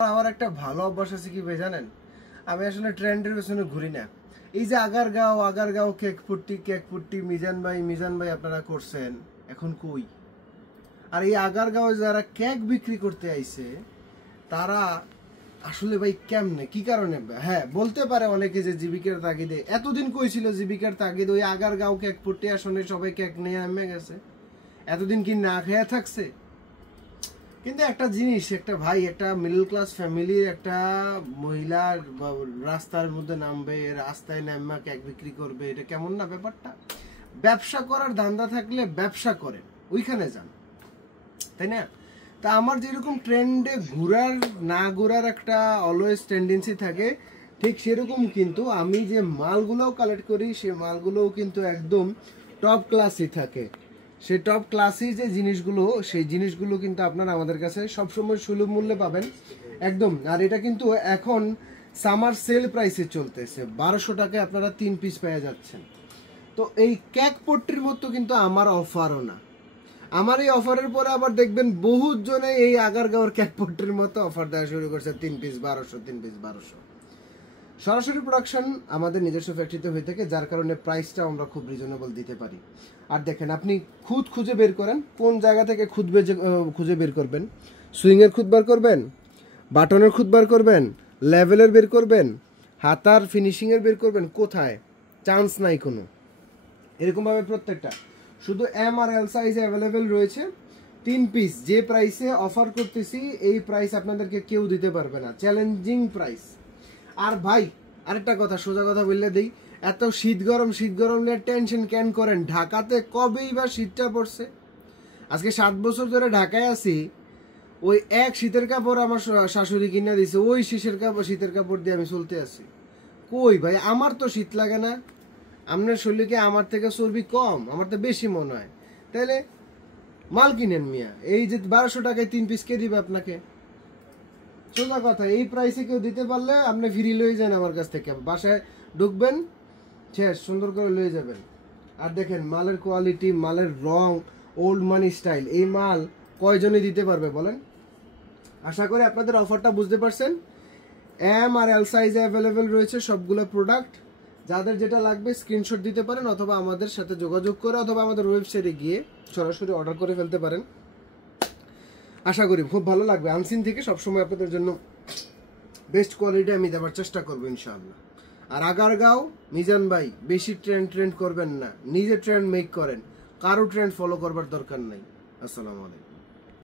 আমার একটা ভালো অভ্যাস আছে কি ভাই জানেন, আমি আসলে ট্রেন্ডের পেছনে ঘুরি না। এই যে আগারগাঁও কেকপুট্টি মিজান ভাই আপনারা করছেন, এখন কই? আর এই আগারগাঁও যারা কেক বিক্রি করতে আইছে তারা আসলে ভাই কেমনে, কি কারণে? হ্যাঁ, বলতে পারে অনেকে যে জীবিকার তাগিদে। এতদিন কইছিল জীবিকার তাগিদে, ওই আগারগাঁও কেকপুট্টি আসনে সবাই কেক নিয়ে নেমে গেছে। এতদিন কি না খেয়ে থাকছে? কিন্তু একটা জিনিস, একটা ভাই, একটা মিডল ক্লাস ফ্যামিলির একটা মহিলা রাস্তার মধ্যে নামবে, রাস্তায় নামা কেক বিক্রি করবে, এটা কেমন না ব্যাপারটা? ব্যবসা করার ধান্দা থাকলে ব্যবসা করেন, ওইখানে যান, তাই না? তা আমার যেরকম ট্রেন্ডে ঘোরার একটা অলওয়েজ টেন্ডেন্সি থাকে, ঠিক সেরকম কিন্তু আমি যে মালগুলোও কালেক্ট করি সে মালগুলোও কিন্তু একদম টপ ক্লাসই থাকে। সেই টপ ক্লাসি যে জিনিসগুলো, সেই জিনিসগুলো কিন্তু আপনারা আমাদের কাছে সবসময় সুলভ মূল্যে পাবেন একদম। আর এটা কিন্তু এখন সামার সেল প্রাইসে চলতেছে, 1200 টাকায় আপনারা 3 পিস পেয়ে যাচ্ছেন। তো এই কেক পট্টির মতো কিন্তু আমার অফারও না। আমার এই অফারের পরে আবার দেখবেন বহুত জনে এই আগারগাঁওর কেক পট্টির মতো অফার দেওয়া শুরু করছে, 3 পিস 1200। সরাসরি প্রোডাকশন আমাদের নিজস্ব ফ্যাক্টরিতে হয়ে থাকে, যার কারণে প্রাইসটা আমরা খুব রিজনেবল দিতে পারি। আর দেখেন, আপনি খুদ খুঁজে বের করেন কোন জায়গা থেকে খুঁজে বের করবেন। সুইংয়ের খুদ বার করবেন, বাটনের খুদ বার করবেন, লেভেলের বের করবেন, হাতার ফিনিশিংয়ের বের করবেন, কোথায় চান্স নাই কোনো। এরকমভাবে প্রত্যেকটা শুধু এম আর এল সাইজে অ্যাভেলেবেল রয়েছে। 3 পিস যে প্রাইসে অফার করতেছি, এই প্রাইস আপনাদেরকে কেউ দিতে পারবে না, চ্যালেঞ্জিং প্রাইস। আর ভাই আরেকটা কথা, সোজা কথা বললে দেই, এত শীত গরম নিয়ে টেনশন কেন করেন? ঢাকাতে কবেই বা শীতটা পড়ছে? আজকে 7 বছর ধরে ঢাকায় আছি, ওই এক শীতের কাপড় আমার শাশুড়ি কিনে দিছে, ওই শীতের কাপড় দিয়ে আমি চলতে আছি। কই ভাই, আমার তো শীত লাগে না। আপনার শরীরকে আমার থেকে চর্বি কম, আমার তো বেশি মনে হয়। তাহলে মাল কিনেন মিয়া। এই যে 1200 টাকায় 3 পিস কে দিবে আপনাকে? সোজা কথা, এই প্রাইসে কেউ দিতে পারলে আপনি ফ্রি লয়ে যান আমার কাছ থেকে, বাসায় ঢুকবেন, শেষ, সুন্দর করে লয়ে যাবেন। আর দেখেন মালের কোয়ালিটি, মালের রং, ওল্ড মানি স্টাইল, এই মাল কয়জনে দিতে পারবে বলেন? আশা করি আপনাদের অফারটা বুঝতে পারছেন। এম আর এল সাইজে অ্যাভেলেবেল রয়েছে সবগুলো প্রোডাক্ট। যাদের যেটা লাগবে স্ক্রিনশট দিতে পারেন, অথবা আমাদের সাথে যোগাযোগ করে, অথবা আমাদের ওয়েবসাইটে গিয়ে সরাসরি অর্ডার করে ফেলতে পারেন। আশা করি খুব ভালো লাগবে। আনসিন থেকে সবসময় আপনাদের জন্য বেস্ট কোয়ালিটি আমি দেওয়ার চেষ্টা করবো ইনশাআল্লাহ। আর আগারগাঁও মিজান ভাই, বেশি ট্রেন্ড করবেন না, নিজে ট্রেন্ড মেক করেন, কারো ট্রেন্ড ফলো করবার দরকার নাই। আসসালামু আলাইকুম।